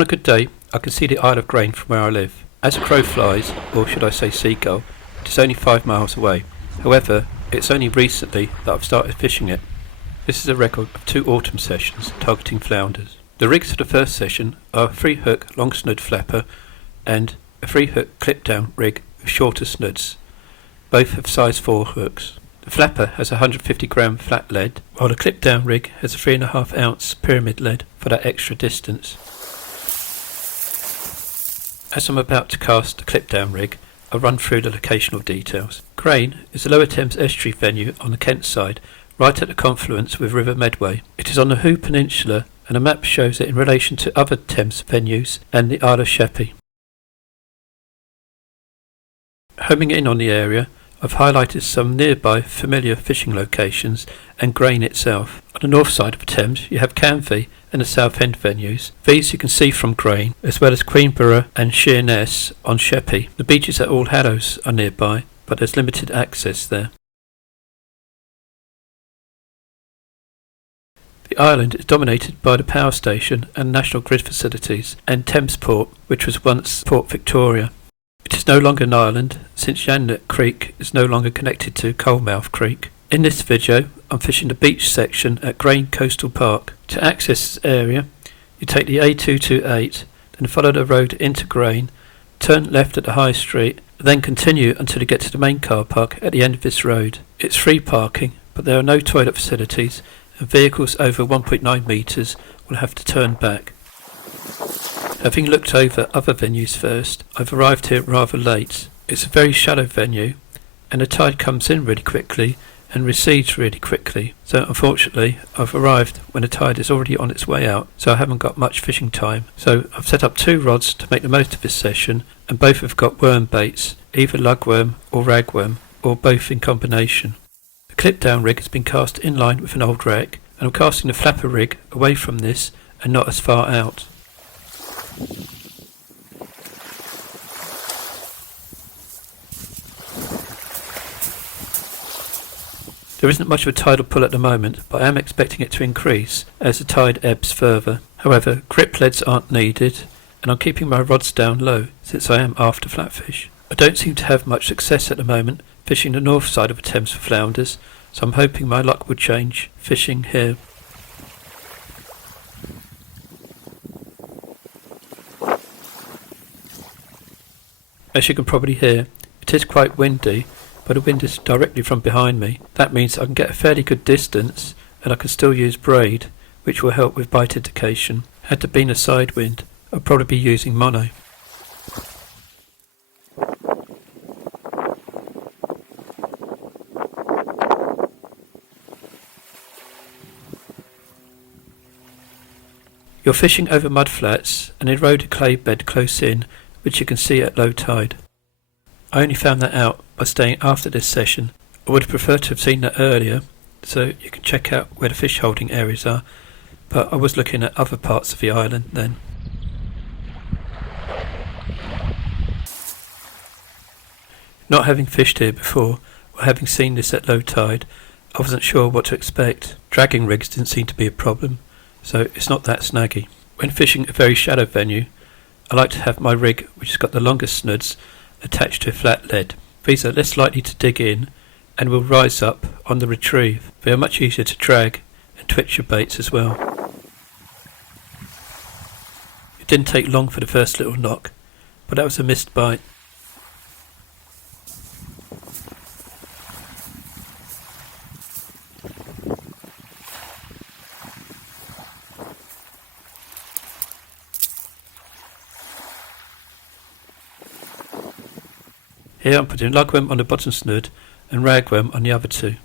On a good day, I can see the Isle of Grain from where I live. As a crow flies, or should I say seagull, it is only 5 miles away. However, it's only recently that I've started fishing it. This is a record of 2 autumn sessions targeting flounders. The rigs for the first session are a 3-hook long snood flapper and a 3-hook clip down rig with shorter snoods. Both have size 4 hooks. The flapper has a 150 gram flat lead, while the clip down rig has a 3.5 ounce pyramid lead for that extra distance. As I'm about to cast the clip down rig, I'll run through the locational details. Grain is a lower Thames Estuary venue on the Kent side, right at the confluence with River Medway. It is on the Hoo Peninsula, and a map shows it in relation to other Thames venues and the Isle of SHEPPEY. Homing in on the area, I've highlighted some nearby familiar fishing locations and Grain itself. On the north side of the Thames you have Canvey and the South End venues. These you can see from Grain, as well as Queenborough and Sheerness on SHEPPEY. The beaches at All Hallows are nearby, but there's limited access there. The island is dominated by the power station and national grid facilities and Thamesport, which was once Port Victoria. It is no longer an island, since Yannet Creek is no longer connected to Coalmouth Creek. In this video, I'm fishing the beach section at Grain Coastal Park. To access this area, you take the A228, then follow the road into Grain, turn left at the High Street, then continue until you get to the main car park at the end of this road. It's free parking, but there are no toilet facilities, and vehicles over 1.9 metres will have to turn back. Having looked over other venues first, I've arrived here rather late. It's a very shallow venue, and the tide comes in really quickly and recedes really quickly, so unfortunately I've arrived when the tide is already on its way out, so I haven't got much fishing time. So I've set up 2 rods to make the most of this session, and both have got worm baits, either lugworm or ragworm, or both in combination. The clip down rig has been cast in line with an old wreck, and I'm casting the flapper rig away from this and not as far out. There isn't much of a tidal pull at the moment, but I am expecting it to increase as the tide ebbs further. However, grip leads aren't needed, and I'm keeping my rods down low since I am after flatfish. I don't seem to have much success at the moment fishing the north side of the Thames for flounders, so I'm hoping my luck will change fishing here. As you can probably hear, it is quite windy, but the wind is directly from behind me. That means I can get a fairly good distance, and I can still use braid, which will help with bite indication. Had there been a side wind, I'd probably be using mono. You're fishing over mudflats, an eroded clay bed close in, which you can see at low tide. I only found that out by staying after this session. I would have preferred to have seen that earlier, so you can check out where the fish holding areas are, but I was looking at other parts of the island then. Not having fished here before, or having seen this at low tide, I wasn't sure what to expect. Dragging rigs didn't seem to be a problem, so it's not that snaggy. When fishing a very shallow venue, I like to have my rig, which has got the longest snoods, attached to a flat lead. These are less likely to dig in and will rise up on the retrieve. They are much easier to drag and twitch your baits as well. It didn't take long for the first little knock, but that was a missed bite. Here I'm putting lugworm on the bottom snood and ragworm on the other 2.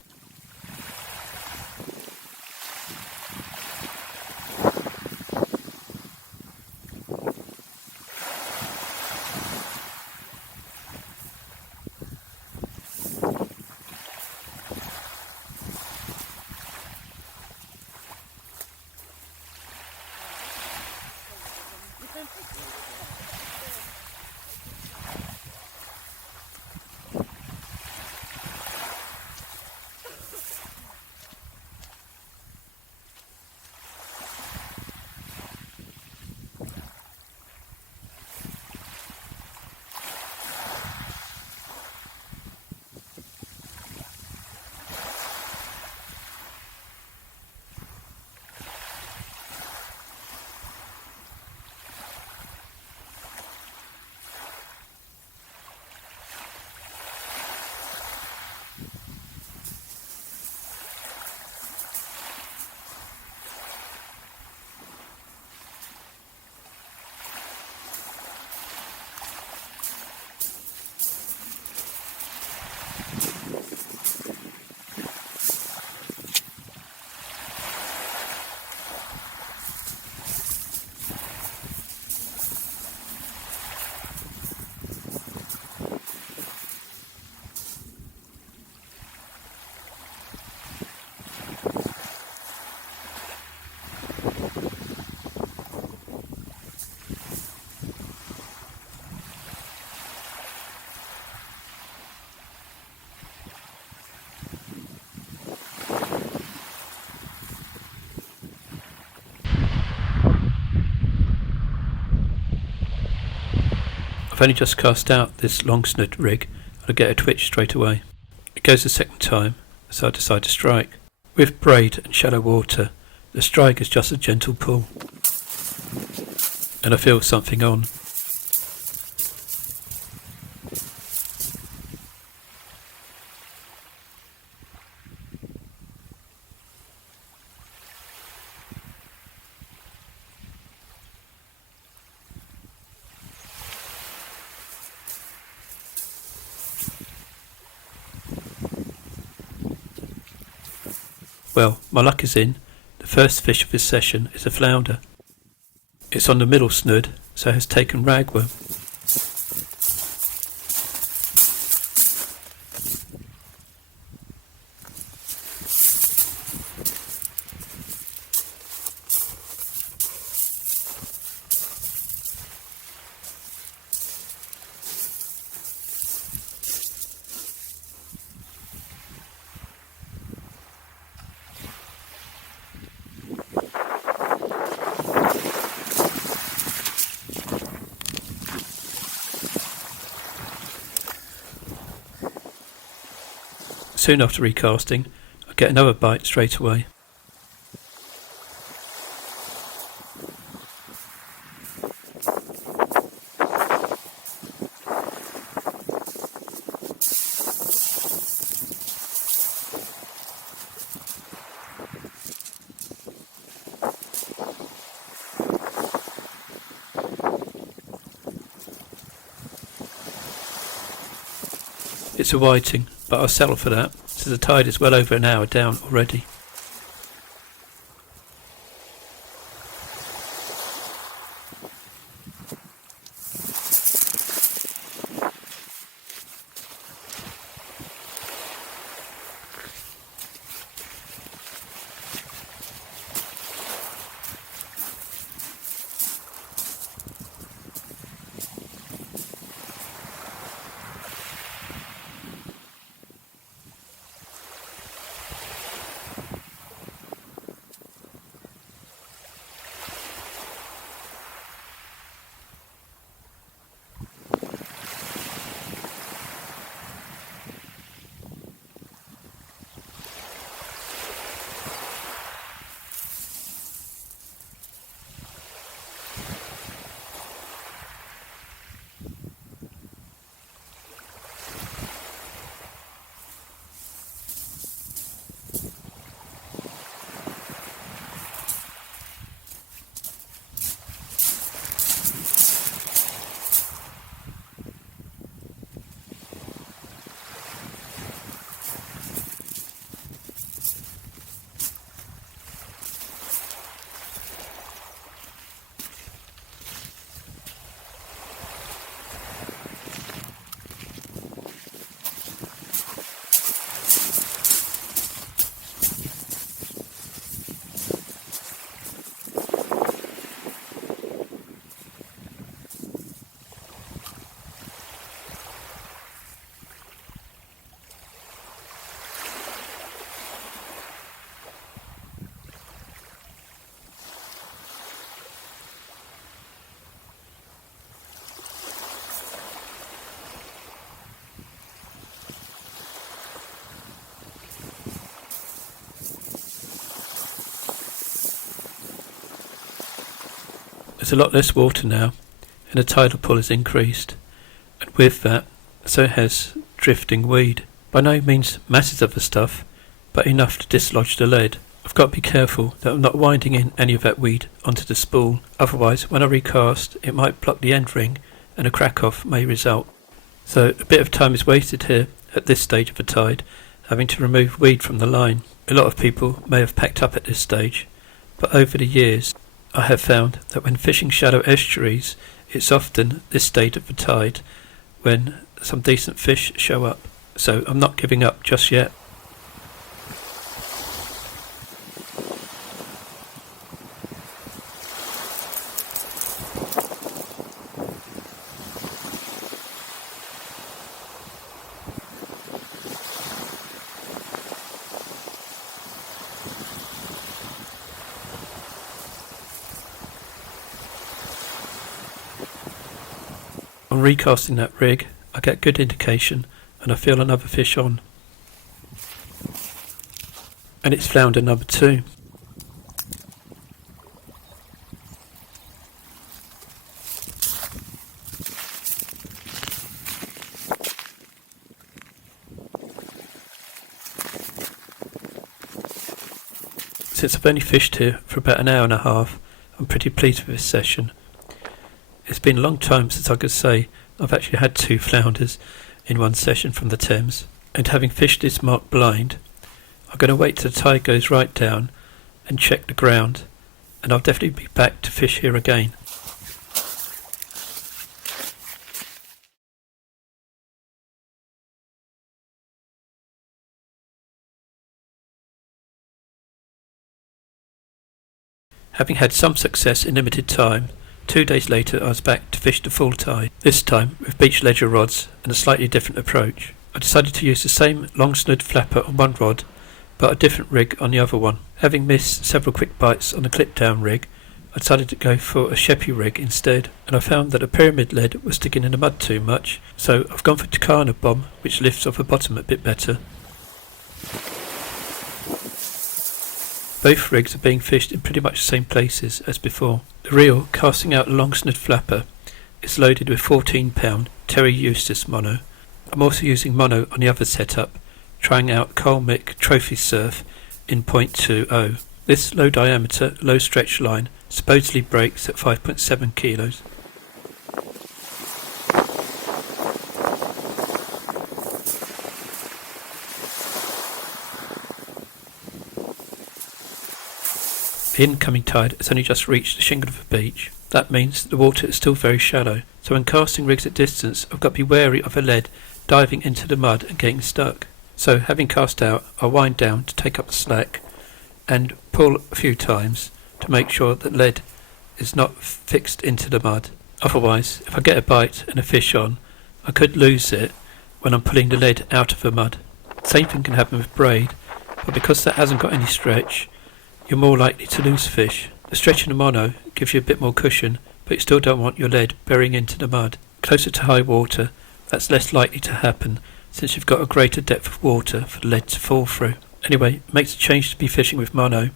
I've only just cast out this long snood rig and I get a twitch straight away. It goes a second time, so I decide to strike. With braid and shallow water, the strike is just a gentle pull, and I feel something on. Well, my luck is in. The first fish of this session is a flounder. It's on the middle snood, so has taken ragworm. Soon after recasting, I get another bite straight away. It's a whiting, but I'll settle for that, so the tide is well over an hour down already. There's a lot less water now, and the tidal pull has increased, and with that, so has drifting weed. By no means masses of the stuff, but enough to dislodge the lead. I've got to be careful that I'm not winding in any of that weed onto the spool, otherwise when I recast it might block the end ring and a crack off may result. So a bit of time is wasted here at this stage of the tide, having to remove weed from the line. A lot of people may have packed up at this stage, but over the years I have found that when fishing shallow estuaries, it's often this stage of the tide when some decent fish show up. So I'm not giving up just yet. I'm On recasting that rig, I get good indication and I feel another fish on. And it's flounder number 2. Since I've only fished here for about an hour and a half, I'm pretty pleased with this session. It's been a long time since I could say I've actually had 2 flounders in one session from the Thames, and having fished this mark blind, I'm going to wait till the tide goes right down and check the ground, and I'll definitely be back to fish here again. Having had some success in limited time, 2 days later I was back to fish the full tide, this time with beach ledger rods and a slightly different approach. I decided to use the same long snood flapper on one rod, but a different rig on the other one. Having missed several quick bites on the clip down rig, I decided to go for a SHEPPEY rig instead, and I found that a pyramid lead was sticking in the mud too much, so I've gone for Takana bomb, which lifts off the bottom a bit better. Both rigs are being fished in pretty much the same places as before. The reel, casting out a long snood flapper, is loaded with 14-pound Terry Eustace mono. I'm also using mono on the other setup, trying out Colmick Trophy Surf in .20. This low diameter, low stretch line supposedly breaks at 5.7 kilos. The incoming tide has only just reached the shingle of the beach. That means the water is still very shallow, so when casting rigs at distance I've got to be wary of a lead diving into the mud and getting stuck. So having cast out, I wind down to take up the slack and pull a few times to make sure that lead is not fixed into the mud. Otherwise, if I get a bite and a fish on, I could lose it when I'm pulling the lead out of the mud. Same thing can happen with braid, but because that hasn't got any stretch, you're more likely to lose fish. The stretch in the mono gives you a bit more cushion, but you still don't want your lead burying into the mud. Closer to high water, that's less likely to happen, since you've got a greater depth of water for the lead to fall through. Anyway, it makes a change to be fishing with mono, and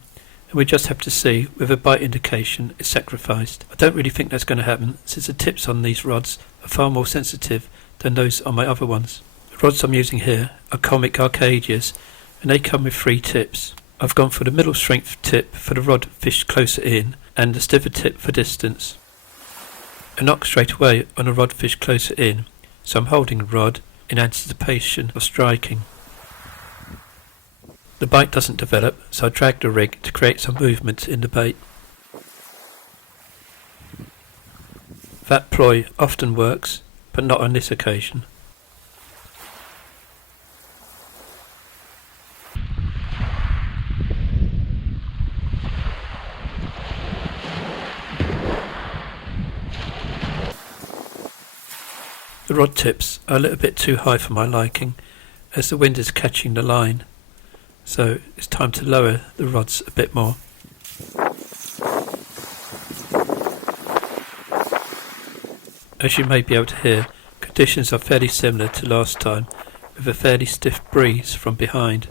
we just have to see whether bite indication is sacrificed. I don't really think that's going to happen, since the tips on these rods are far more sensitive than those on my other ones. The rods I'm using here are Colmick Arcadias, and they come with 3 tips. I've gone for the middle strength tip for the rod fished closer in, and the stiffer tip for distance. I knock straight away on a rod fished closer in, so I'm holding the rod in anticipation of striking. The bite doesn't develop, so I drag the rig to create some movement in the bait. That ploy often works, but not on this occasion. The rod tips are a little bit too high for my liking, as the wind is catching the line, so it's time to lower the rods a bit more. As you may be able to hear, conditions are fairly similar to last time, with a fairly stiff breeze from behind.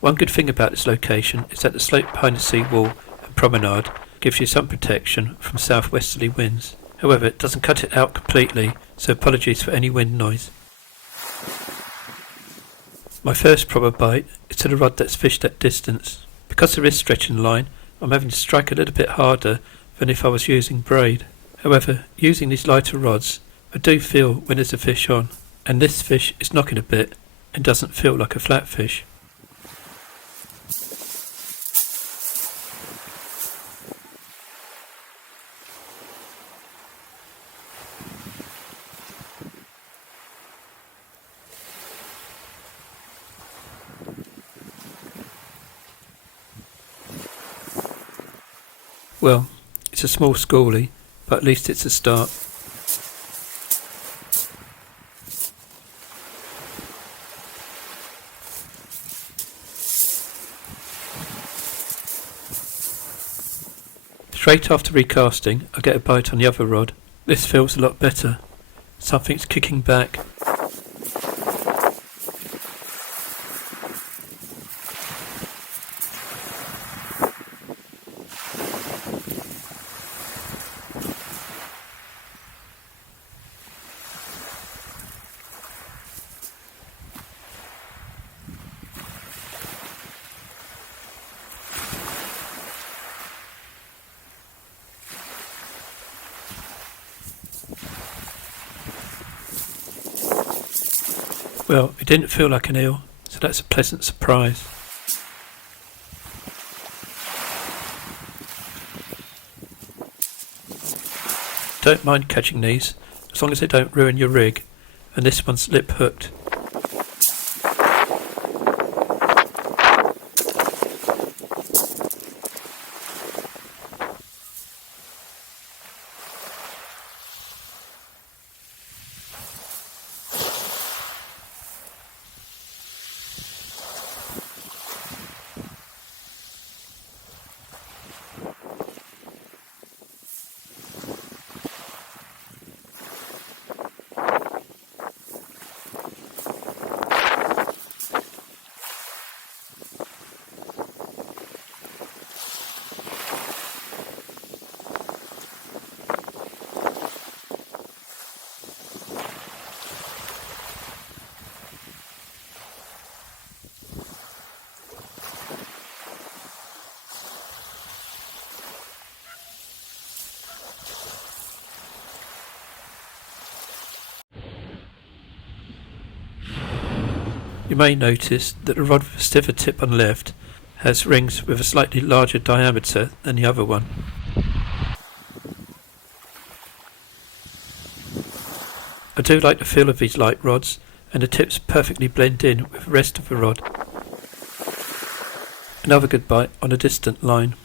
One good thing about this location is that the slope behind the sea wall and promenade gives you some protection from southwesterly winds. However, it doesn't cut it out completely, so apologies for any wind noise. My first proper bite is to the rod that's fished at distance. Because there is stretch in the line, I'm having to strike a little bit harder than if I was using braid. However, using these lighter rods, I do feel when there's a fish on, and this fish is knocking a bit and doesn't feel like a flatfish. Well, it's a small schoolie, but at least it's a start. Straight after recasting, I get a bite on the other rod. This feels a lot better. Something's kicking back. Well, it didn't feel like an eel, so that's a pleasant surprise. Don't mind catching these, as long as they don't ruin your rig, and this one's lip hooked. You may notice that the rod with a stiffer tip on the left has rings with a slightly larger diameter than the other one. I do like the feel of these light rods, and the tips perfectly blend in with the rest of the rod. Another good bite on a distant line.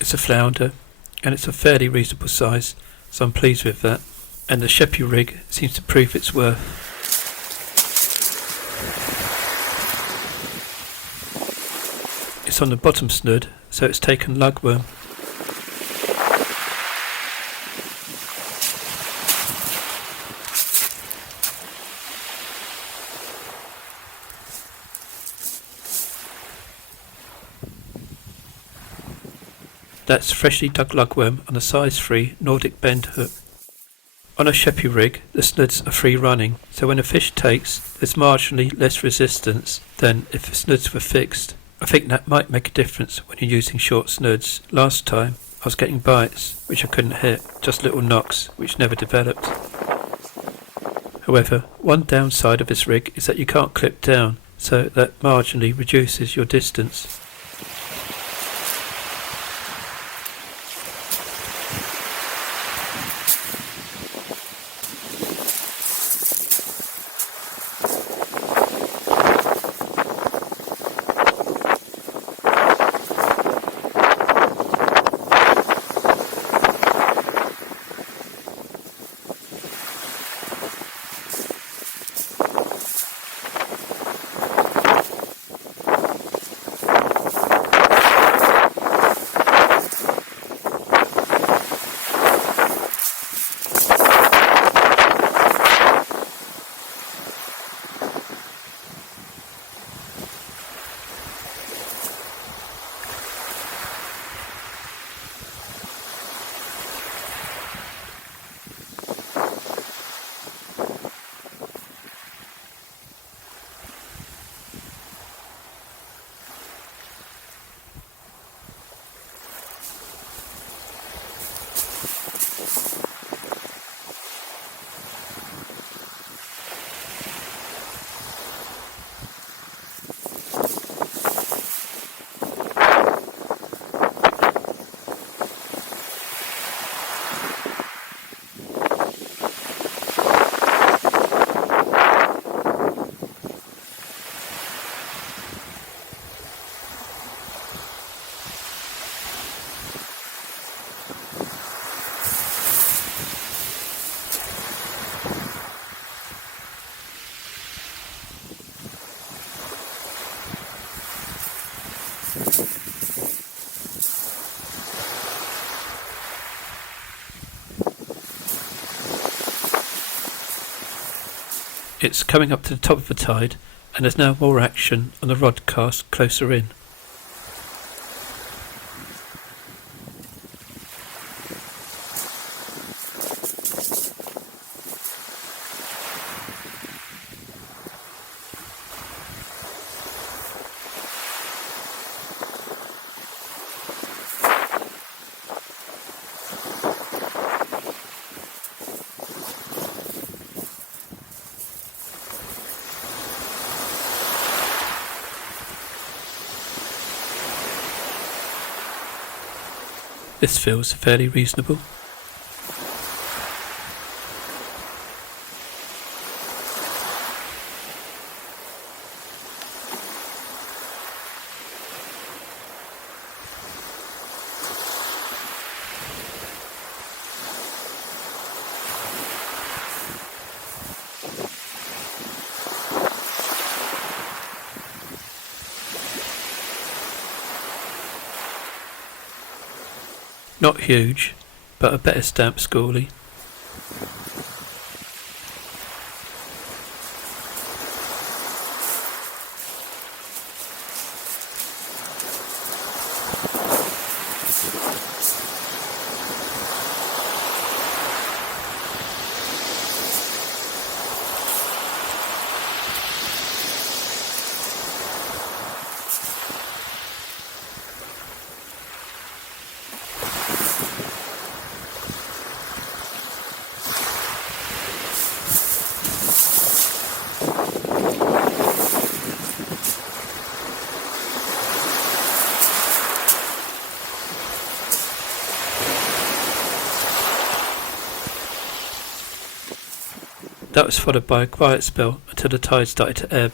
It's a flounder, and it's a fairly reasonable size, so I'm pleased with that, and the SHEPPEY rig seems to prove its worth. It's on the bottom snood, so it's taken lugworm. That's freshly dug lugworm on a size 3 Nordic bend hook. On a SHEPPEY rig, the snoods are free running, so when a fish takes, there's marginally less resistance than if the snoods were fixed. I think that might make a difference when you're using short snoods. Last time, I was getting bites, which I couldn't hit, just little knocks, which never developed. However, one downside of this rig is that you can't clip down, so that marginally reduces your distance. It's coming up to the top of the tide, and there's now more action on the rod cast closer in. This feels fairly reasonable. Not huge, but a better stamp schoolie. That was followed by a quiet spell until the tide started to ebb.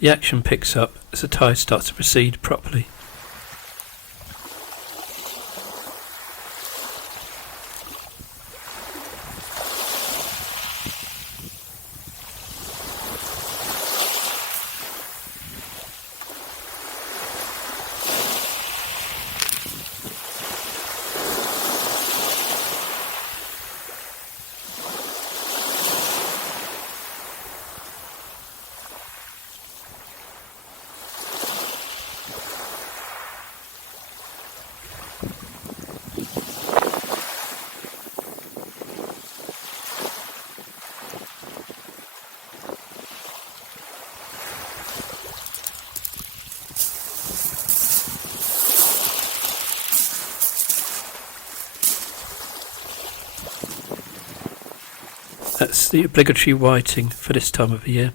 The action picks up as the tide starts to recede properly. That's the obligatory whiting for this time of the year.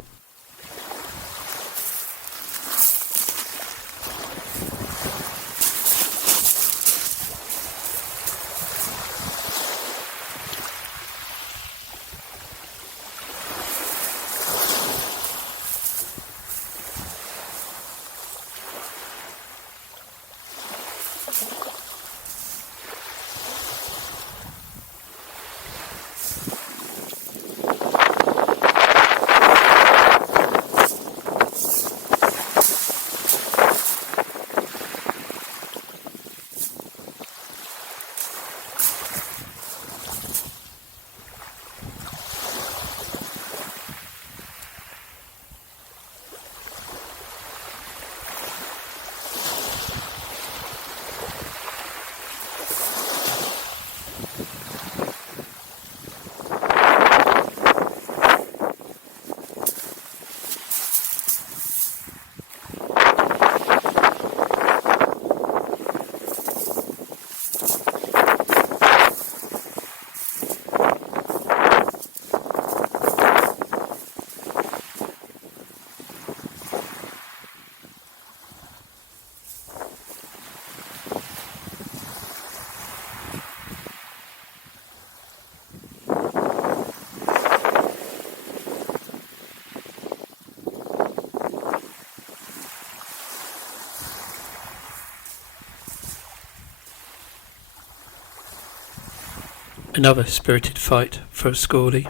Another spirited fight for a schoolie.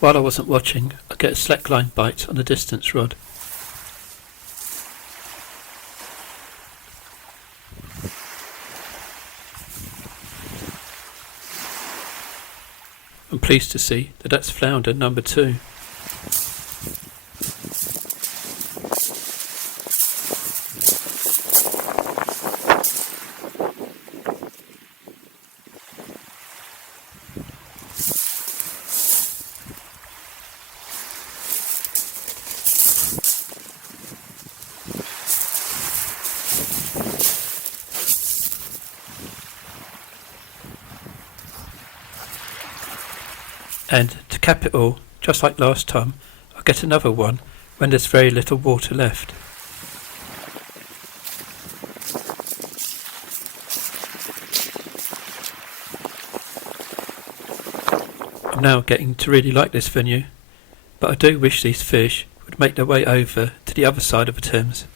While I wasn't watching, I get a slackline bite on a distance rod. I'm pleased to see that that's flounder number 2. And to cap it all, just like last time, I'll get another one when there's very little water left. I'm now getting to really like this venue, but I do wish these fish would make their way over to the other side of the Thames.